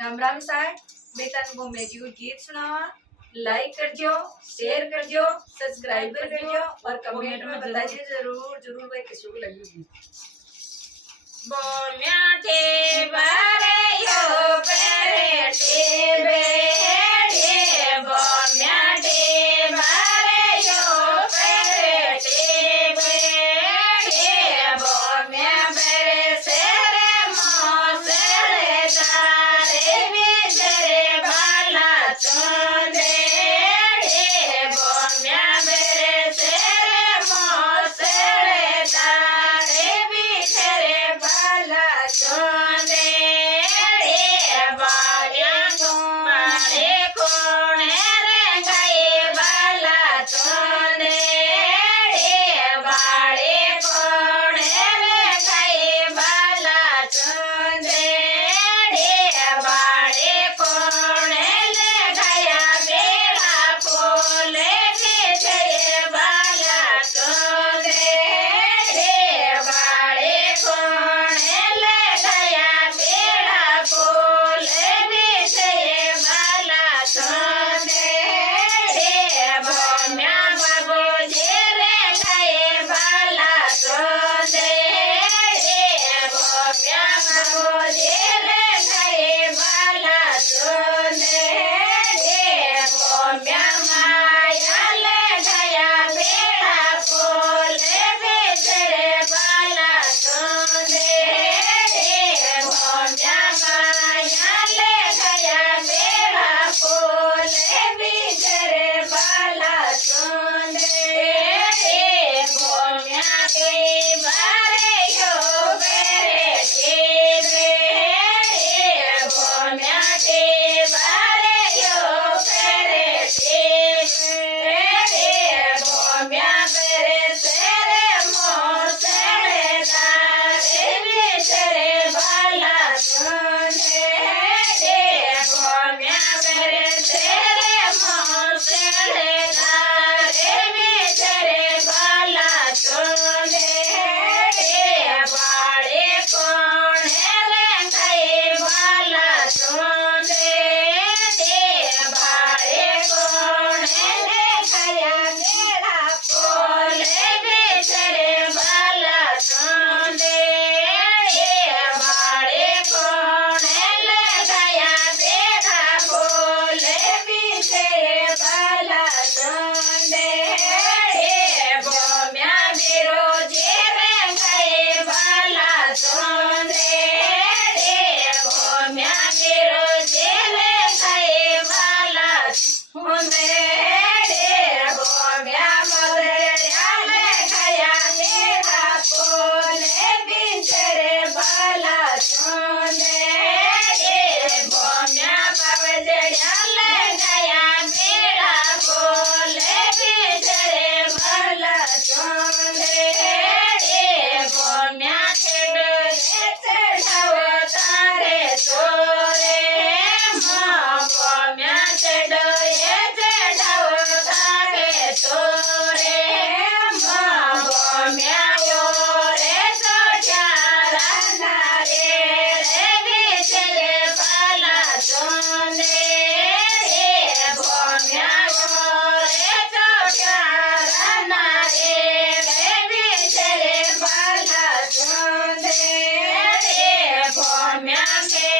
राम राम साहब, मैं तन बेटी गीत सुनावा। लाइक कर दियो, शेयर कर दियो, सब्सक्राइब कर दियो और कमेंट में बताइए जरूर जरूर भाई किसी को लगी। बोलिया टे बारे यो पेटे बेड़े बोलिया टे बारे यो पेटे बेड़े बोलिया बेरे सेरे मोसेरे तारे बिजरे बाला चोंदे बोलिया बेरे सेरे मोसेरे तारे बिजरे बाला चोंदे बाले कोने रे गए बाला चोंदे बाले कोने रे गए बाला चोंदे बाले कोने ले गया बेड़ा पोले बिजरे बाला चोंदे बाले कोने ले गया बेड़ा पोले बिजरे बाला चोंदे बोम्या बाबू जेरे गए बाला चोंदे बोम्या बाबू जेरे गए बाला चोंदे बोम्या माया ले गया बेड़ा पोले बिजरे बाला चोंदे बोम्या माया ले गया बेड़ा पोले बिजरे बाला चोंदे बोम्या के बारे यो बेरे के बोम्या के बारे यो बेरे के बोम्या बेरे सेरे मोसेरे तारे बिजरे बाला चोंदे बोम्या बेरे सेरे मोसेरे तारे बिजरे बाला चोंदे बाड़े कोने रे गए बाला चोंदे बाड़े कोने रे गया बेड़ा पोले बिजरे बाला चोंदे बाड़े कोने ले गया बेड़ा पोले बिजरे बाला चोंदे बोम्या बिरो जेरे गए बाला चोंदे बोम्या बिरो जेरे गए बाला चोंदे बोम्या मदरे गया बेड़ा पोले बिजरे बाला चोंदे बोम्या बबजड़िया गया बेड़ा पोले बिजरे बाला चोंदे बोम्या चढ़ो चढ़ाओ तारे तोरे बोम्या चढ़ो चढ़ाओ तारे तोरे बोम्या रे तो चारा नारे रे बिजरे बाला चोंदे बोम्या रे तो चारा नारे रे बिजरे बाला चोंदे बोम्या के